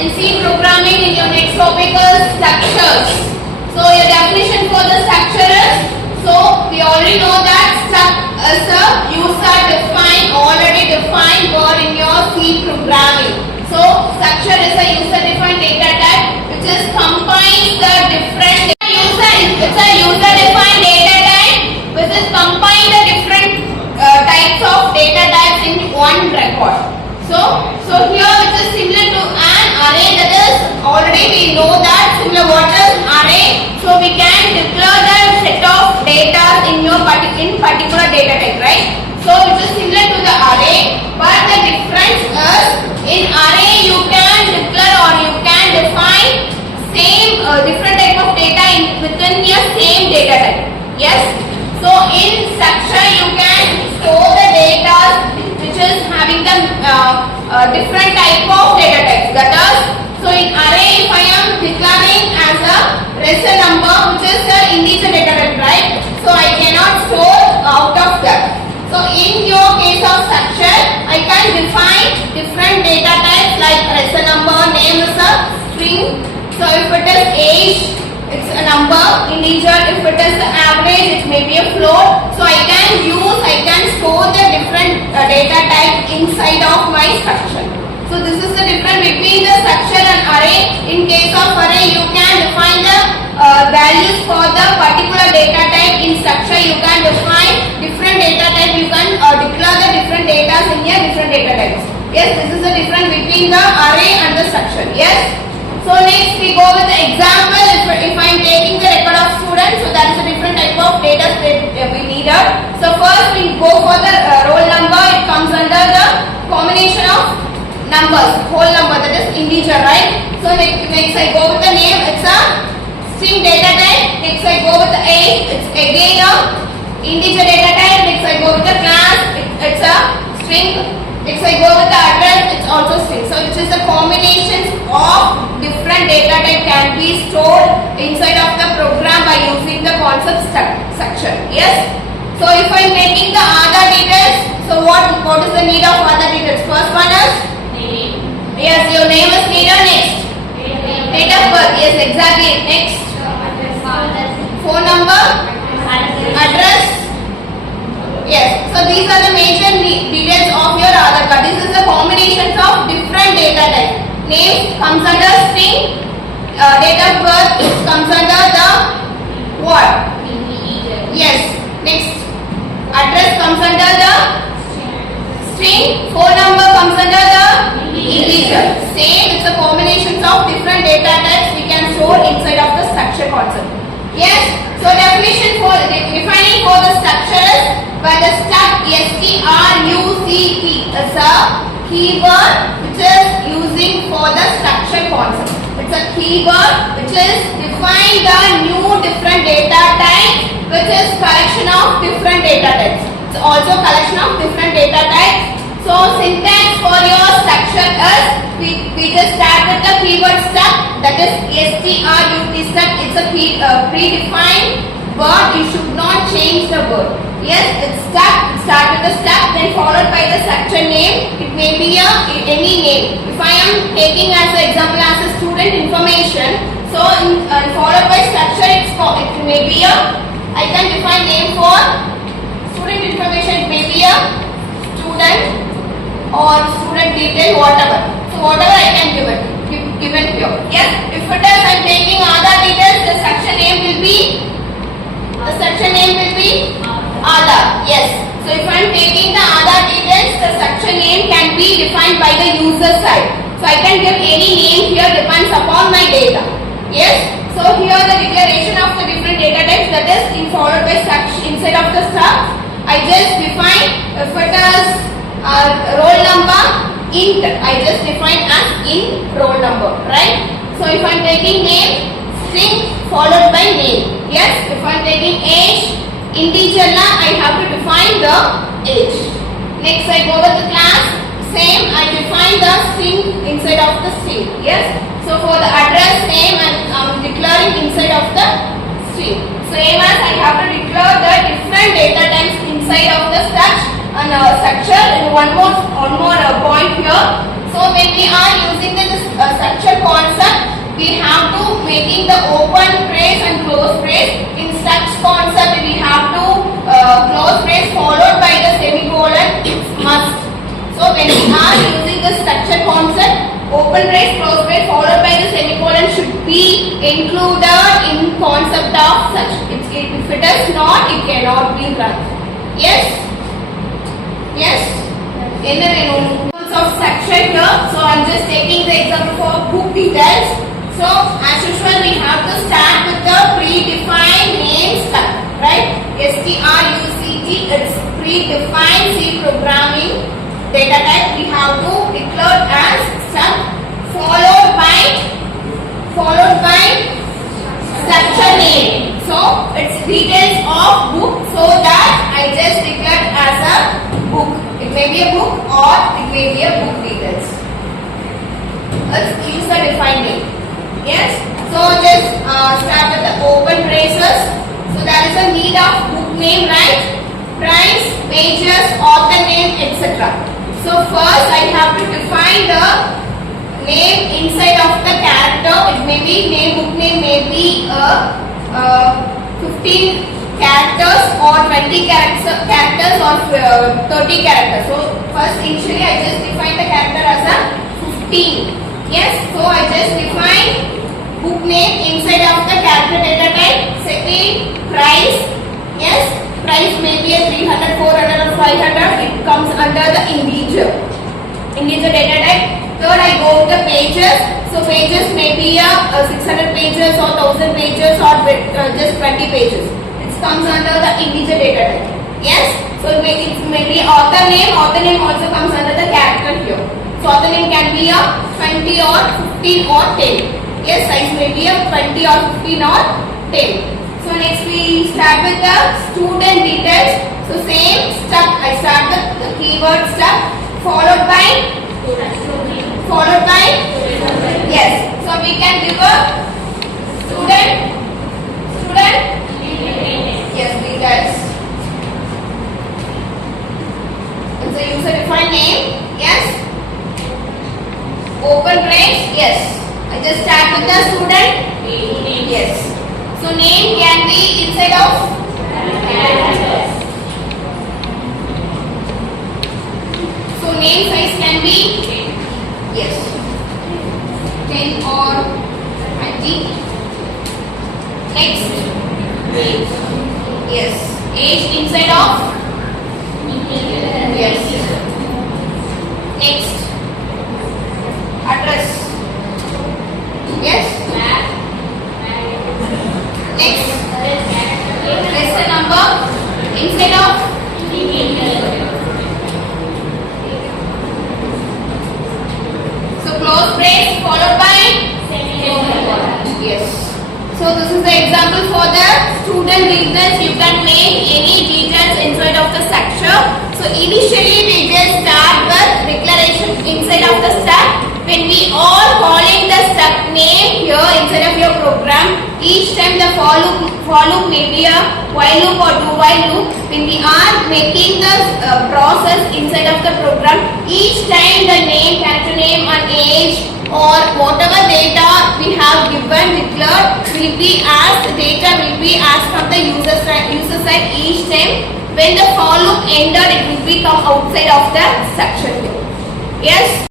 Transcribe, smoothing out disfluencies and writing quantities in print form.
in C programming in your next topic is structures. So your definition for the structure is, so we already know that struct is a already defined word in your C programming. So structure is a user defined data type which is combines the different it's a user defined data type which is combine the different types of data types in one record. So here it is similar to an array, that is already we know that similar what is array. So we can declare the set of data in your particular data type, right? So it is similar to the array, but the difference is in array you can declare or you can define same different type of data within your same data type. Yes. So in structure you can store the data which is having the different type of data types. That is, so in array if I am declaring as a real number which is the integer data type, right? So I cannot store out of that. So in your case of structure I can define different data types like real number, name is a string. So if it is age, it's a number, integer. If it is the average, it may be a float. So I can store the different data type inside of my structure. So this is the difference between the structure and array. In case of array, you can define the values for the particular data type. In structure, you can define different data type. You can declare the different data in your different data types. Yes, this is the difference between the array and the structure. Yes. So next we go with the example. If I am taking the record of students, so that is a different type of data that we needed. So first we go for the roll number. It comes under the combination of numbers, whole number, that is integer, right? So next I go with the name. It's a string data type. Next I go with the age. It's again a integer data type. Next I go with the class. It's a string. Next I go with the address, it's also string. So which is the combinations of different data type can be stored inside of the program by using the concept structure. Yes. So if I am making the other details, so what is the need of other details? First one is name. Yes, your name is needed. Next, date of birth. Yes, exactly. Next, phone number, address. Yes, so these are the major details of your Aadhaar card. This is the combinations of different data types. Name comes under string, date of birth comes under the what? Yes. Next, address comes under the string, phone number comes under the integer. Same, it's a combinations of different data types we can store inside of the structure concept. Yes. So definition for defining for the structure is by the struct struct is a keyword which is using for the structure concept. It's a keyword which is define the new different data types, which is collection of different data types. It's also collection of different data types. So syntax for your structure is we just start with the keyword struct, that is struct struct. It's a predefined word. You should not change the word. Yes, it's struct. Start with the struct, then followed by the structure name. It may be any name. If I am taking as an example as a student information, so followed by structure, it may be I can define name for student information. It may be a student or student detail, whatever. So whatever I can give it, given here. Yes. If it is I am taking other details, the structure name will be Aadhaar. Yes. So if I am taking the Aadhaar details, the structure name can be defined by the user side. So I can give any name here, depends upon my data. Yes. So here the declaration of the different data types, that is followed by structure inside of the struct. I just define if it is roll number int, I just define as int roll number, right? So if I am taking name, string followed by name. Yes. If I am taking age, integer, I have to define the age. Next I go with the class. Same, I define the string inside of the string. Yes. So for the address, same, I'm declaring inside of the string. Same as I have to declare the different data types inside of the structure. And one more point here. So when we are using the structure we have to making the open brace and close brace. In such concept, we have to close brace followed by the semicolon. It's must. So when we are using the structure concept, open brace, close brace followed by the semicolon should be included in concept of such. If it is not, it cannot be run. Yes? Yes? In the rules of structure here, so I am just taking the example for book details. So as usual, we have to start with the predefined name struct, right? STRUCT, it's predefined C programming data type. We have to declare as struct followed by structure name. So it's details of book, so that I just declared as a book. It may be a book or it may be a book details. Let's use the defined name. Yes. So just start with the open braces. So there is a need of book name, right? Price, pages, author name, etc. So first I have to define the name inside of the character. It may be book name may be 15 characters or 20 characters or 30 characters. So first initially I just define the character as a 15. Yes, so I just define book name inside of the character data type. Second, price. Yes, price may be a 300, 400 or 500. It comes under the integer data type. Third, I go with the pages. So pages may be a 600 pages or 1000 pages or just 20 pages. It comes under the integer data type. Yes. So it may be author name. Author name also comes under the character here. So author name can be a 20 or 15 or 10. Yes, size may be a 20 or 15 or 10. So next we start with the student details. So same stuff. I start with the keyword stuff followed by yes. So we can give a student yes, details. It's a user defined name. Yes. Open brace. Yes. I just start with the student name. Yes. So name can be inside of characters. So name size can be yes 10 or 20. Next age. Yes. Age inside of yes. Next address. Yes. Next lesson number inside of close brace followed by yes. So this is the example for the student details. You can make any details inside of the structure. So initially we just start with declaration inside of the struct. When we all calling the struct name here inside of your program, each time the for loop may be a while loop or do while loop. When we are making the process inside of the program, each time the name, character name and age or whatever data we have given declared will be asked, data will be asked from the user side each time. When the for loop ended, it will become outside of the structure. Yes.